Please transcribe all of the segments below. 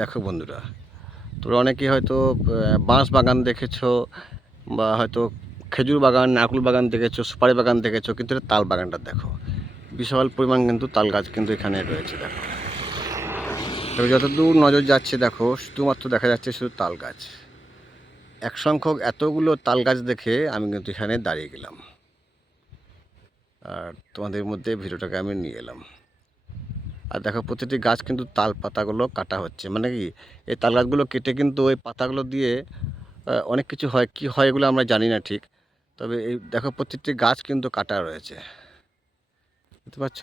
দেখো বন্ধুরা, তোমরা অনেকে হয়তো বাঁশ বাগান দেখেছ বা হয়তো খেজুর বাগান, নারকুল বাগান দেখেছ, সুপারি বাগান দেখেছ, কিন্তু এটা তাল বাগানটা দেখো। বিশাল পরিমাণ কিন্তু তাল গাছ কিন্তু এখানে রয়েছে, দেখো। তবে যতদূর নজর যাচ্ছে, দেখো, শুধুমাত্র দেখা যাচ্ছে শুধু তাল গাছ। এক সংখ্যক এতগুলো তাল গাছ দেখে আমি কিন্তু এখানে দাঁড়িয়ে গেলাম। আর তোমাদের মধ্যে ভিডিওটাকে আমি নিয়ে এলাম। আর দেখো প্রতিটি গাছ কিন্তু তাল পাতাগুলো কাটা হচ্ছে। মানে কি, এই তাল গাছগুলো কেটে কিন্তু ওই পাতাগুলো দিয়ে অনেক কিছু হয়। কি হয় এগুলো আমরা জানি না ঠিক। তবে এই দেখো প্রতিটি গাছ কিন্তু কাটা রয়েছে। বুঝতে পারছ?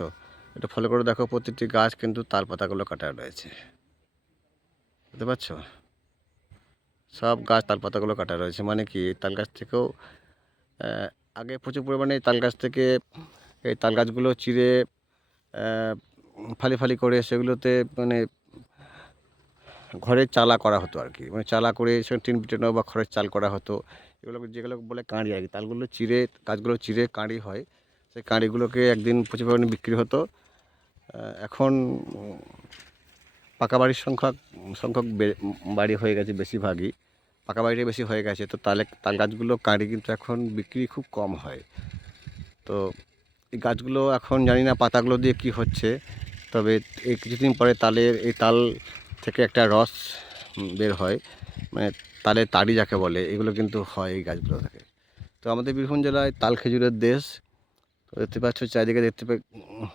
এটা ফলো করে দেখো প্রতিটি গাছ কিন্তু তাল পাতাগুলো কাটা রয়েছে। বুঝতে পারছ? সব গাছ তাল পাতাগুলো কাটা রয়েছে। মানে কি তাল গাছ থেকেও আগে প্রচুর পরিমাণে তাল গাছ থেকে এই তাল গাছগুলো চিরে ফালি ফালি করে সেগুলোতে মানে ঘরের চালা করা হতো আর কি। মানে চালা করে সে টিন পিটানো বা খড়ের চাল করা হতো। এগুলো যেগুলো বলে কাঁড়ি আর কি, তালগুলো চিরে, গাছগুলো চিরে কাঁড়ি হয়। সেই কাঁড়িগুলোকে একদিন প্রচুর পরিমাণে বিক্রি হতো। এখন পাকা বাড়ির সংখ্যা সংখ্যক বাড়ি হয়ে গেছে বেশিরভাগই। পাকা বাড়িটা বেশি হয়ে গেছে, তো তালে, তাল গাছগুলো, কাঁড়ি কিন্তু এখন বিক্রি খুব কম হয়। তো এই গাছগুলো এখন জানি না পাতাগুলো দিয়ে কি হচ্ছে। তবে এই কিছুদিন পরে তালের, এই তাল থেকে একটা রস বের হয় মানে তালের তাড়ি যাকে বলে, এগুলো কিন্তু হয় এই গাছগুলো থেকে। তো আমাদের বীরভূম জেলায় তাল খেজুরের দেশ, তো দেখতে পাচ্ছ চারিদিকে দেখতে পা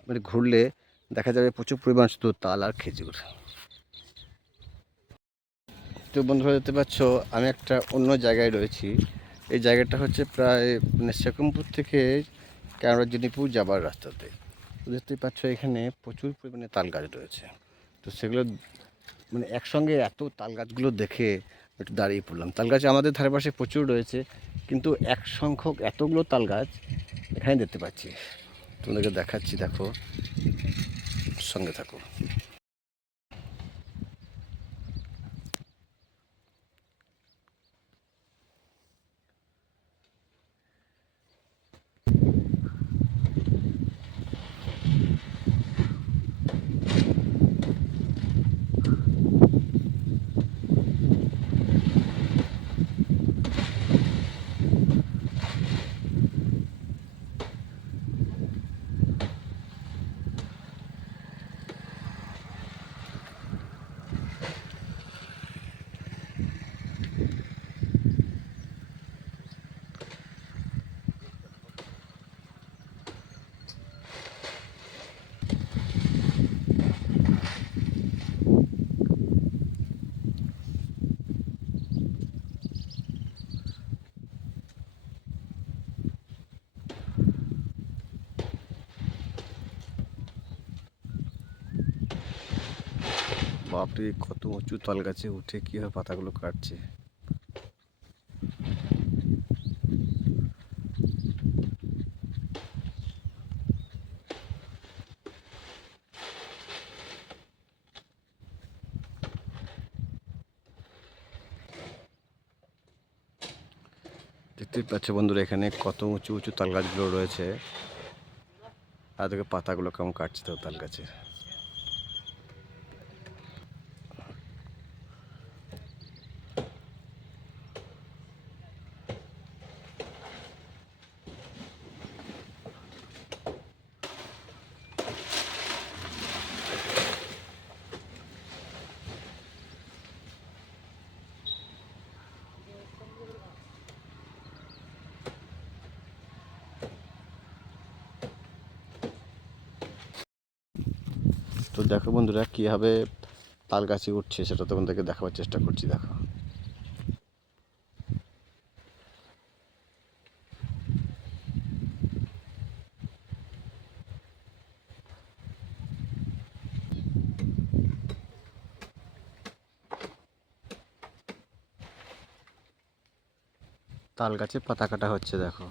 মানে ঘুরলে দেখা যাবে প্রচুর পরিমাণ শুধু তাল আর খেজুর। তো বন্ধুরা দেখতে পাচ্ছ, আমি একটা অন্য জায়গায় রয়েছি। এই জায়গাটা হচ্ছে প্রায় মানে সেকুমপুর থেকে কেনরা জিনিপুর যাবার রাস্তাতে। দেখতেই পাচ্ছ এখানে প্রচুর পরিমাণে তাল গাছ রয়েছে। তো সেগুলো মানে একসঙ্গে এত তাল গাছগুলো দেখে একটু দাঁড়িয়ে পড়লাম। তাল গাছ আমাদের ধারে পাশে প্রচুর রয়েছে, কিন্তু এক সংখ্যক এতগুলো তাল গাছ এখানে দেখতে পাচ্ছি। তোমাদেরকে দেখাচ্ছি, দেখো। সঙ্গে থাকো। বাপরে, কত উঁচু তাল গাছে উঠে কীভাবে পাতাগুলো কাটছে। দেখতেই পাচ্ছ বন্ধুরা, এখানে কত উঁচু উঁচু তাল গাছগুলো রয়েছে। আর দেখে পাতাগুলো কেমন কাটছে তো তাল গাছে তো দেখো বন্ধুরা, কীভাবে তাল গাছে উঠছে সেটা তোমাদেরকে দেখাবার চেষ্টা করছি, দেখো। তাল গাছে পাতা কাটা হচ্ছে, দেখো।